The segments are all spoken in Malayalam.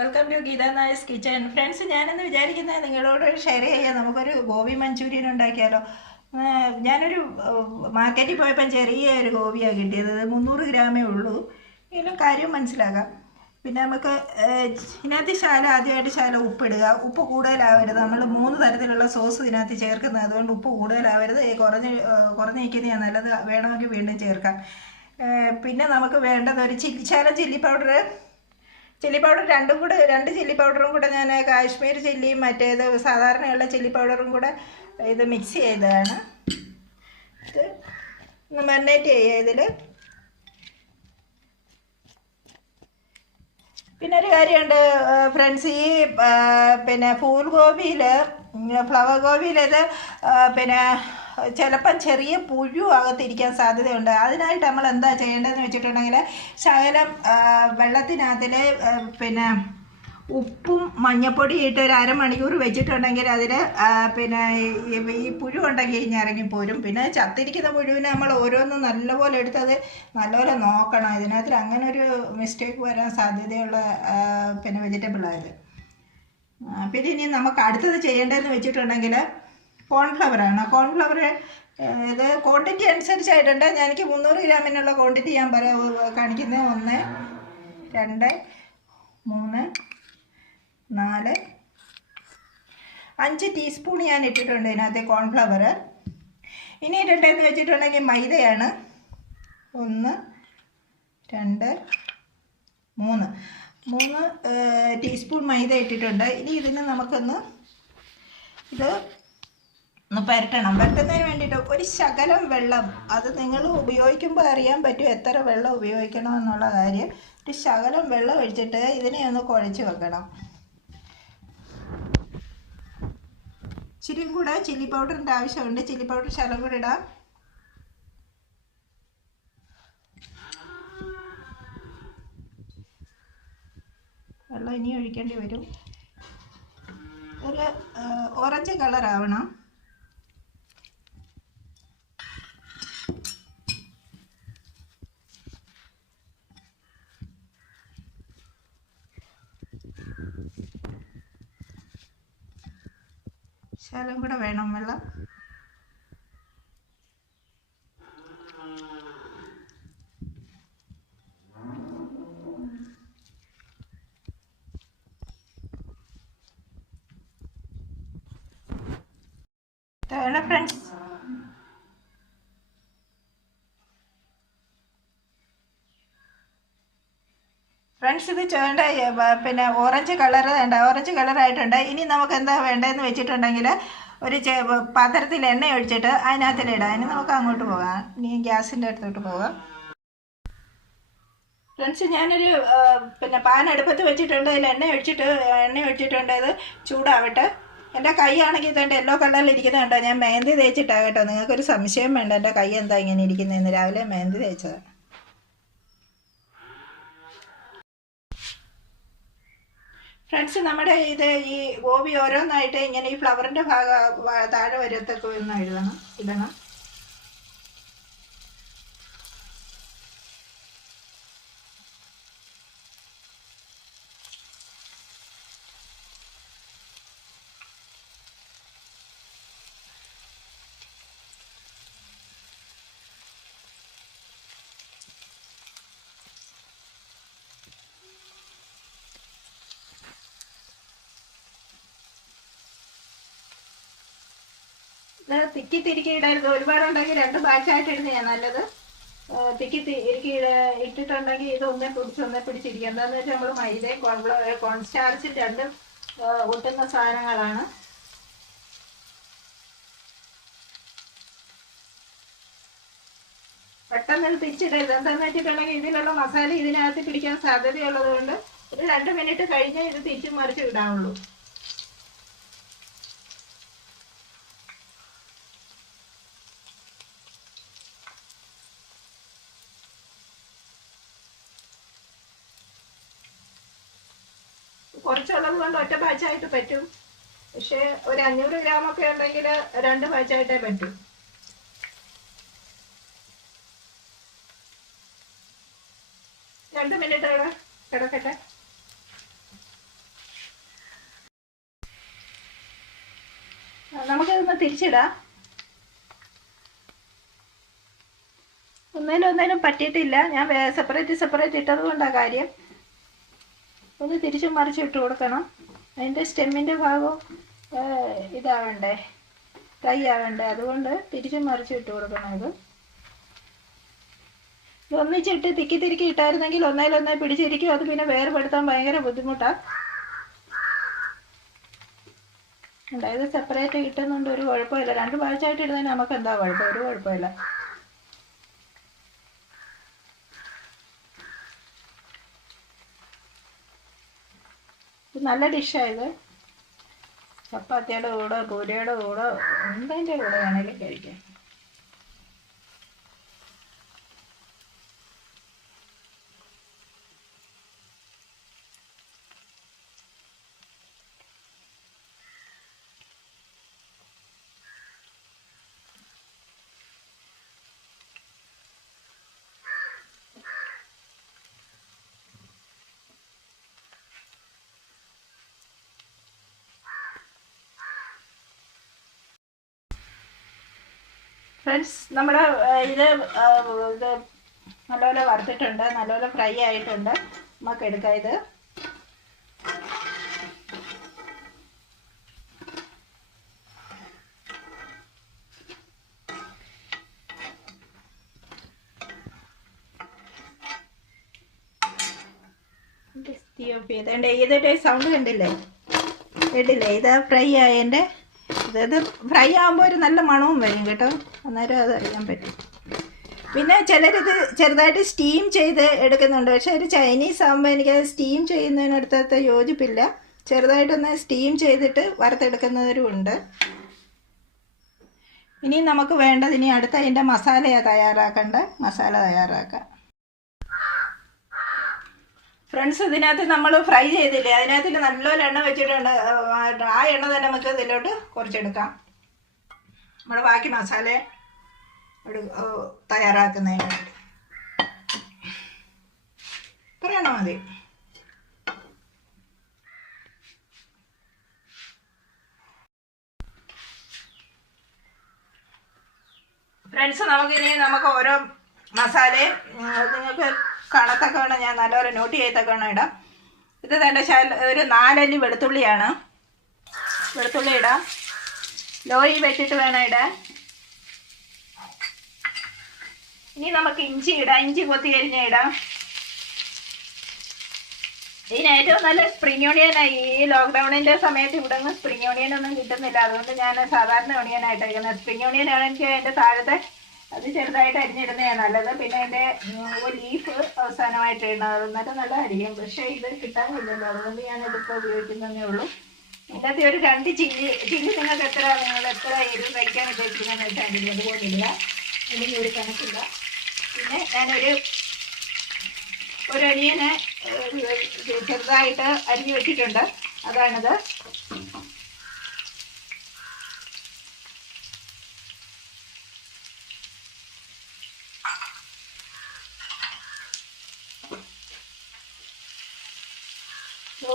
Welcome to Geetha Nair's kitchen. Friends, ഞാനെന്ന് വിചാരിക്കുന്നത് നിങ്ങളോട് ഷെയർ ചെയ്യാം. നമുക്കൊരു ഗോബി മഞ്ചൂരിയൻ ഉണ്ടാക്കിയാലോ. ഞാനൊരു മാർക്കറ്റിൽ പോയപ്പം ചെറിയൊരു ഗോപിയാണ് കിട്ടിയത്. 300 ഗ്രാമേ ഉള്ളൂ. എങ്കിലും കാര്യം മനസ്സിലാകാം. പിന്നെ നമുക്ക് ഇതിനകത്ത് ആദ്യമായിട്ട് ഉപ്പിടുക. ഉപ്പ് കൂടുതലാവരുത്. നമ്മൾ 3 തരത്തിലുള്ള സോസ് ഇതിനകത്ത് ചേർക്കുന്നത്, അതുകൊണ്ട് ഉപ്പ് കൂടുതലാവരുത്. കുറഞ്ഞ് നിൽക്കുന്നതാണ് നല്ലത്. വേണമെങ്കിൽ വീണ്ടും ചേർക്കാം. പിന്നെ നമുക്ക് വേണ്ടത് ഒരു ചില്ലി പൗഡർ. രണ്ട് ചില്ലി പൗഡറും കൂടെ ഞാൻ കാശ്മീർ ചില്ലിയും മറ്റേത് സാധാരണയുള്ള ചില്ലി പൗഡറും കൂടെ ഇത് മിക്സ് ചെയ്തതാണ്. ഇത് മറിനേറ്റ് ചെയ്യുക ഇതിൽ. പിന്നെ ഒരു കാര്യമുണ്ട് ഫ്രണ്ട്സ്, ഈ പിന്നെ ഫൂൽ ഗോപിയിൽ, ഫ്ലവർ ഗോപിയിൽ ഇത് പിന്നെ ചിലപ്പം ചെറിയ പുഴു അകത്തിരിക്കാൻ സാധ്യതയുണ്ട്. അതിനായിട്ട് നമ്മൾ എന്താ ചെയ്യേണ്ടതെന്ന് വെച്ചിട്ടുണ്ടെങ്കിൽ, ശകലം വെള്ളത്തിനകത്തിൽ പിന്നെ ഉപ്പും മഞ്ഞപ്പൊടി ഇട്ട് ഒരു അരമണിക്കൂർ വെച്ചിട്ടുണ്ടെങ്കിൽ അതിൽ പിന്നെ ഈ പുഴു ഉണ്ടെങ്കിൽ ഇറങ്ങിപ്പോരും. പിന്നെ ചത്തിരിക്കുന്ന പുഴുവിനെ നമ്മൾ ഓരോന്നും നല്ലപോലെ എടുത്തത് നല്ലപോലെ നോക്കണം. ഇതിനകത്ത് അങ്ങനെ ഒരു മിസ്റ്റേക്ക് വരാൻ സാധ്യതയുള്ള പിന്നെ വെജിറ്റബിളായത്. പിന്നെ ഇനി നമുക്ക് അടുത്തത് ചെയ്യേണ്ടതെന്ന് വെച്ചിട്ടുണ്ടെങ്കിൽ കോൺഫ്ലവറാണ്. കോൺഫ്ലവർ ഇത് ക്വാണ്ടിറ്റി അനുസരിച്ചായിട്ടുണ്ട്. എനിക്ക് 300 ഗ്രാമിനുള്ള ക്വാണ്ടിറ്റി ഞാൻ കാണിക്കുന്നത്. 1, 2, 3, 4, 5 ടീസ്പൂൺ ഞാൻ ഇട്ടിട്ടുണ്ട് ഇതിനകത്ത് കോൺഫ്ലവർ. ഇനി ഇടേണ്ടതെന്ന് വെച്ചിട്ടുണ്ടെങ്കിൽ മൈദയാണ്. 1, 2, 3 ടീസ്പൂൺ മൈദ ഇട്ടിട്ടുണ്ട്. ഇനി ഇതിന് നമുക്കൊന്ന് പരട്ടണം. പരട്ടുന്നതിന് വേണ്ടിയിട്ട് ഒരു ശകലം വെള്ളം, അത് നിങ്ങൾ ഉപയോഗിക്കുമ്പോൾ അറിയാൻ പറ്റും എത്ര വെള്ളം ഉപയോഗിക്കണം എന്നുള്ള കാര്യം. ഒരു ശകലം വെള്ളം ഒഴിച്ചിട്ട് ഇതിനെ ഒന്ന് കുഴച്ച് വെക്കണം. ഇച്ചിരിയും കൂടെ ചില്ലി പൗഡറിൻ്റെ ആവശ്യമുണ്ട്. ചില്ലി പൗഡർ ശകലം കൂടെ ഇടാം. വെള്ളം ഇനി ഒഴിക്കേണ്ടി വരും. ഒരു ഓറഞ്ച് കളറാവണം. ശകലം കൂടെ വേണം വെള്ളം. ഫ്രണ്ട്സ്, ഇത് ചേണ്ട പിന്നെ ഓറഞ്ച് കളറായിട്ടുണ്ട്. ഇനി നമുക്ക് എന്താ വേണ്ടതെന്ന് വെച്ചിട്ടുണ്ടെങ്കിൽ, ഒരു പാത്രത്തിൽ എണ്ണ ഒഴിച്ചിട്ട് അതിനകത്തിലിടാം. ഇനി നമുക്ക് അങ്ങോട്ട് പോകാം. ഇനി ഗ്യാസിൻ്റെ അടുത്തോട്ട് പോകാം. ഫ്രണ്ട്സ്, ഞാനൊരു പിന്നെ പാൻ അടുപ്പത്ത് വെച്ചിട്ടുണ്ട്. അതിൽ എണ്ണ ഒഴിച്ചിട്ടുണ്ട്. ഇത് ചൂടാവട്ടെ. എൻ്റെ കൈയാണെങ്കിൽ ഇതെൻ്റെ യെല്ലോ കളറിലിരിക്കുന്നത് കണ്ടോ. ഞാൻ മെഹന്തി തേച്ചിട്ടാണ് കേട്ടോ. നിങ്ങൾക്കൊരു സംശയം വേണ്ട എൻ്റെ കൈ എന്താ ഇങ്ങനെ ഇരിക്കുന്നതെന്ന്. രാവിലെ മെഹന്തി തേച്ചത്. ഫ്രണ്ട്സ്, നമ്മുടെ ഈ ഗോപി ഓരോന്നായിട്ട് ഇങ്ങനെ ഈ ഫ്ലവറിൻ്റെ താഴെ വരത്തൊക്കെ ഒന്ന് ഇടണം. തിക്കി ഇടരുത്. ഒരുപാടുണ്ടെങ്കിൽ 2 ബാച്ചായിട്ട് ഇടുന്ന ഞാൻ നല്ലത്. ഇട്ടിട്ടുണ്ടെങ്കിൽ ഇത് ഒന്നേ പിടിച്ചിരിക്കുക. എന്താണെന്ന് വെച്ചാൽ നമ്മൾ മൈദയും കോൺസ്റ്റാർച്ചും രണ്ടും ഒട്ടുന്ന സാധനങ്ങളാണ്. പെട്ടെന്ന് തിരിച്ചിടരുത്. എന്താണെന്ന് വെച്ചിട്ടുണ്ടെങ്കിൽ ഇതിലുള്ള മസാല ഇതിനകത്ത് പിടിക്കാൻ സാധ്യതയുള്ളത് കൊണ്ട് ഒരു 2 മിനിറ്റ് കഴിഞ്ഞേ ഇത് തിരിച്ചും മറിച്ച് ഇടാവുള്ളൂ. കുറച്ചുള്ളത് കൊണ്ട് ഒറ്റ ബാച്ചായിട്ട് പറ്റും. പക്ഷേ ഒരു 500 ഗ്രാമൊക്കെ ഉണ്ടെങ്കിൽ 2 ബാച്ചായിട്ടേ പറ്റും. 2 മിനിറ്റ് കിടക്കട്ടെ. നമുക്കിതൊന്ന് തിരിച്ചിടാം. ഒന്നേലും പറ്റിയിട്ടില്ല. ഞാൻ സെപ്പറേറ്റ് ഇട്ടത് കൊണ്ടാണ് കാര്യം. ഒന്ന് തിരിച്ചും മറിച്ചും ഇട്ട് കൊടുക്കണം. അതിൻ്റെ സ്റ്റെമ്മിൻ്റെ ഭാഗവും ഇതാവണ്ടേ, ഫ്രൈ ആവണ്ടേ. അതുകൊണ്ട് തിരിച്ചും മറിച്ചും ഇട്ട് കൊടുക്കണം. ഇത് ഒന്നിച്ചിട്ട് തിരുക്കി ഇട്ടായിരുന്നെങ്കിൽ ഒന്നേലൊന്നേ പിടിച്ചിരിക്കും. അത് പിന്നെ വേർപെടുത്താൻ ഭയങ്കര ബുദ്ധിമുട്ടാണ്. അതായത് സെപ്പറേറ്റ് കിട്ടുന്നുണ്ട്, ഒരു കുഴപ്പമില്ല. 2 പാഴ്ചയായിട്ട് ഇടുന്നതിന് നമുക്ക് എന്താ കുഴപ്പം? ഒരു കുഴപ്പമില്ല. ഇത് നല്ല ഡിഷായത്. ചപ്പാത്തിയുടെ കൂടെ, പൂരിയുടെ കൂടെ, എന്തിൻ്റെ കൂടെ വേണേലും കഴിക്കാം. ഫ്രണ്ട്സ്, നമ്മുടെ ഇത് നല്ലപോലെ വറുത്തിട്ടുണ്ട്, നല്ലപോലെ ഫ്രൈ ആയിട്ടുണ്ട്. നമുക്ക് എടുക്കാം. ഇത് ഇതിൻ്റെ സൗണ്ട് കണ്ടില്ലേ? ഇത് ഫ്രൈ ആയതിൻ്റെ ഇത് ഫ്രൈ ആകുമ്പോൾ ഒരു നല്ല മണവും വരും കേട്ടോ. അന്നേരം അത് അറിയാൻ പറ്റും. പിന്നെ ചിലരിത് ചെറുതായിട്ട് സ്റ്റീം ചെയ്ത് എടുക്കുന്നുണ്ട്. പക്ഷേ ഒരു ചൈനീസ് ആകുമ്പോൾ എനിക്കത് സ്റ്റീം ചെയ്യുന്നതിനടുത്തത്തെ യോജിപ്പില്ല. ചെറുതായിട്ടൊന്ന് സ്റ്റീം ചെയ്തിട്ട് വറുത്തെടുക്കുന്നവരും ഉണ്ട്. ഇനി നമുക്ക് വേണ്ടത്, ഇനി അടുത്ത അതിൻ്റെ മസാലയാണ് മസാല തയ്യാറാക്കാം. ഫ്രണ്ട്സ്, ഇതിനകത്ത് നമ്മൾ ഫ്രൈ ചെയ്തില്ലേ, അതിനകത്ത് നല്ലപോലെ എണ്ണ വെച്ചിട്ടുണ്ട്. ആ എണ്ണ തന്നെ നമുക്ക് ഇതിലോട്ട് കുറച്ചെടുക്കാം. നമ്മൾ ബാക്കി മസാല തയ്യാറാക്കുന്നതിന് വേണ്ടി പറയണോ മതി. ഫ്രണ്ട്സ്, നമുക്ക് ഓരോ മസാലയും നിങ്ങൾക്ക് കാണത്തൊക്കെ വേണം, ഞാൻ നല്ലപോലെ നോട്ട് ചെയ്തൊക്കെ വേണം ഇടാം. ഇത് തന്നെ ഒരു 4 അല്ലി വെളുത്തുള്ളിയാണ്. വെളുത്തുള്ളി ഇടാം. ലോയിൽ വെച്ചിട്ട് വേണം ഇടാൻ. ഇനി നമുക്ക് ഇഞ്ചി ഇടാം. ഇഞ്ചി കൊത്തി അരിഞ്ഞ് ഇടാം. ഇതിന് ഏറ്റവും നല്ല സ്പ്രിംഗ് ഓണിയനായി. ഈ ലോക്ക്ഡൗണിൻ്റെ സമയത്ത് ഇവിടെ നിന്ന് സ്പ്രിംഗ് ഓണിയനൊന്നും കിട്ടുന്നില്ല. അതുകൊണ്ട് ഞാൻ സാധാരണ ഓണിയനായിട്ട് ഇരിക്കുന്നത്. സ്പ്രിംഗ് ഓണിയനാണ് എനിക്ക് അതിൻ്റെ താഴത്തെ അത് ചെറുതായിട്ട് അരിഞ്ഞിടുന്നതാണ് നല്ലത്. പിന്നെ അതിൻ്റെ ലീഫ് അവസാനമായിട്ട് ഇടുന്നത് എന്നിട്ട് നല്ലതായിരിക്കും. പക്ഷേ ഇത് കിട്ടാനില്ലല്ലോ, അതുകൊണ്ട് ഞാനിതിപ്പോൾ ഉപയോഗിക്കുന്നതേ ഉള്ളൂ. ഇതിനകത്ത് ഒരു 2 ചില്ലി നിങ്ങൾക്ക് എത്ര എരിവ് കഴിക്കാൻ ഉദ്ദേശിക്കുന്നതെന്ന് വെച്ചാൽ അതുപോലില്ല, എനിക്ക് ഒരു കണക്കില്ല. പിന്നെ ഞാനൊരു അനിയനെ ചെറുതായിട്ട് അരിഞ്ഞു വെച്ചിട്ടുണ്ട്. അതാണിത്.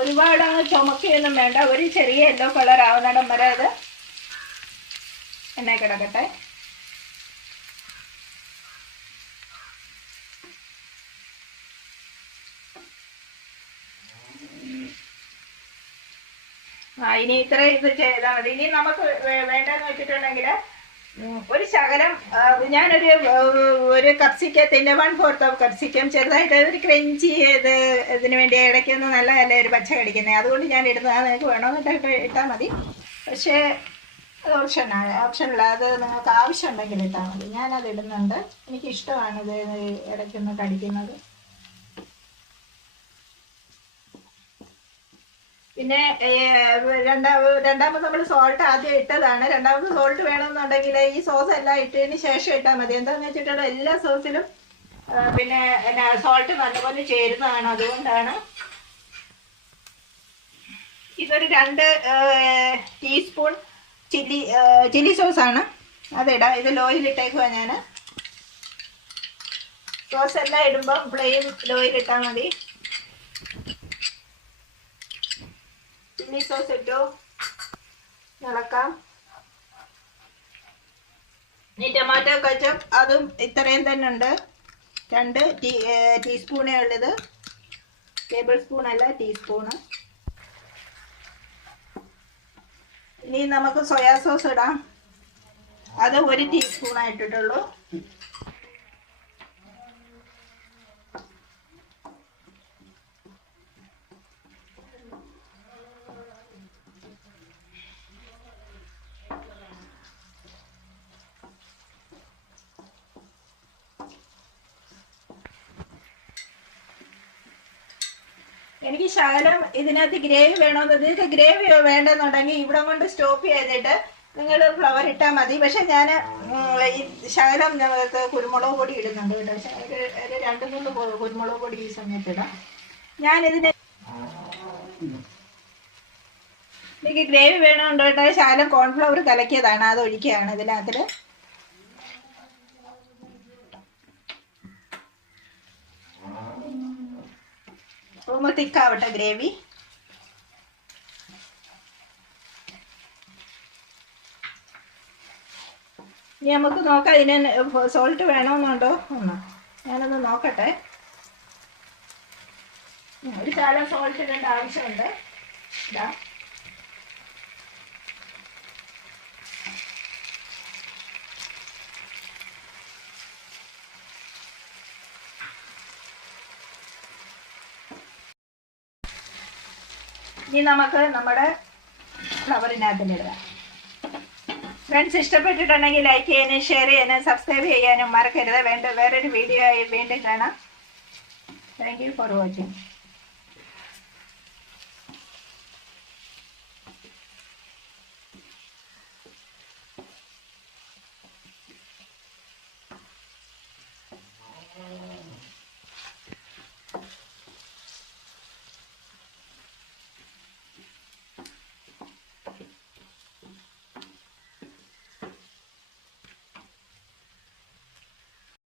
ഒരുപാട് അങ്ങ് ചുമക്കൊന്നും വേണ്ട. ഒരു ചെറിയ യെല്ലോ കളർ ആവുന്നിടം വരെ അത് എണ്ണ കിടക്കട്ടെ. ഇനി ഇത്ര ഇത് ചെയ്താൽ മതി. ഇനി നമുക്ക് വേണ്ടതെന്ന് വെച്ചിട്ടുണ്ടെങ്കിൽ ഒരു ശകലം ഞാനൊരു കപ്സിക്കത്തിൻ്റെ 1/4 കപ്സിക്കം ചെറുതായിട്ട് ഒരു ക്രഞ്ചി ഇതിന് വേണ്ടി ഇടയ്ക്കൊന്ന് നല്ലതല്ലേ ഒരു പച്ച കടിക്കുന്നത്, അതുകൊണ്ട് ഞാൻ ഇടുന്നത്. നിങ്ങൾക്ക് വേണമെന്നിട്ട് ഇട്ടാൽ മതി. പക്ഷേ അത് ഓപ്ഷനല്ല, അത് നിങ്ങൾക്ക് ആവശ്യമുണ്ടെങ്കിൽ ഇട്ടാൽ മതി. ഞാനത് ഇടുന്നുണ്ട്. എനിക്കിഷ്ടമാണ് ഇത് ഇടയ്ക്കൊന്ന് കടിക്കുന്നത്. പിന്നെ രണ്ടാമത് നമ്മൾ സോൾട്ട് ആദ്യം ഇട്ടതാണ്. രണ്ടാമത് സോൾട്ട് വേണമെന്നുണ്ടെങ്കിൽ ഈ സോസ് എല്ലാം ഇട്ടതിന് ശേഷം ഇട്ടാൽ മതി. എന്താണെന്ന് വെച്ചിട്ടുള്ള എല്ലാ സോസിലും പിന്നെ സോൾട്ട് നല്ലപോലെ ചേരുന്നതാണ്. അതുകൊണ്ടാണ്. ഇതൊരു 2 ടീസ്പൂൺ ചില്ലി സോസാണ്, അതിടാം. ഇത് ലോയിലിട്ടേക്കുവാ ഞാൻ. സോസ് എല്ലാം ഇടുമ്പം പ്ലെയിൻ ലോയിലിട്ടാൽ മതി. ചില്ലി സോസ് ഇട്ടു, ഇളക്കാം. ഈ ടൊമാറ്റോ കെച്ചപ്പ് അതും ഇത്രയും തന്നെ ഉണ്ട്. 2 ടീസ്പൂണേ ഉള്ളത്, ടേബിൾ സ്പൂൺ അല്ല, ടീസ്പൂണ്. ഇനി നമുക്ക് സോയാ സോസ് ഇടാം. അത് 1 ടീസ്പൂണായിട്ടിട്ടുള്ളൂ. എനിക്ക് ശകലം ഇതിനകത്ത് ഗ്രേവി വേണമെന്ന്, നിങ്ങൾക്ക് ഗ്രേവി വേണ്ടെന്നുണ്ടെങ്കിൽ ഇവിടെ കൊണ്ട് സ്റ്റോപ്പ് ചെയ്തിട്ട് നിങ്ങൾ ഫ്ലവർ ഇട്ടാൽ മതി. പക്ഷെ ഞാൻ ഈ ശകലം കുരുമുളക് പൊടി ഇടുന്നുണ്ട് കേട്ടോ. ഒരു 2 നുള്ള് കുരുമുളക് പൊടി ഈ സമയത്ത് ഇടാം. ഞാനിതിന് എനിക്ക് ഗ്രേവി വേണമെന്ന് കേട്ടോ. ശകലം കോൺഫ്ലവർ കലക്കിയതാണ്, അത് ഒഴിക്കുകയാണ് ഇതിനകത്ത്. ഒന്ന് തിക്കാവട്ടെ ഗ്രേവി. ഇനി നമുക്ക് നോക്കാം ഇതിന് സോൾട്ട് വേണമെന്നുണ്ടോ ഒന്ന്. ഞാനൊന്ന് നോക്കട്ടെ. ഒരു ശകലം സോൾട്ട് ഇടേണ്ട ആവശ്യമുണ്ട്. ഇതാ ഇനി നമുക്ക് നമ്മുടെ ഫ്ലവറിനകത്തിലിടാം. ഫ്രണ്ട്സ്, ഇഷ്ടപ്പെട്ടിട്ടുണ്ടെങ്കിൽ ലൈക്ക് ചെയ്യാനും ഷെയർ ചെയ്യാനും സബ്സ്ക്രൈബ് ചെയ്യാനും മറക്കരുത്. വേറൊരു വീഡിയോ ആയി വീണ്ടും കാണാം. Thank you for watching.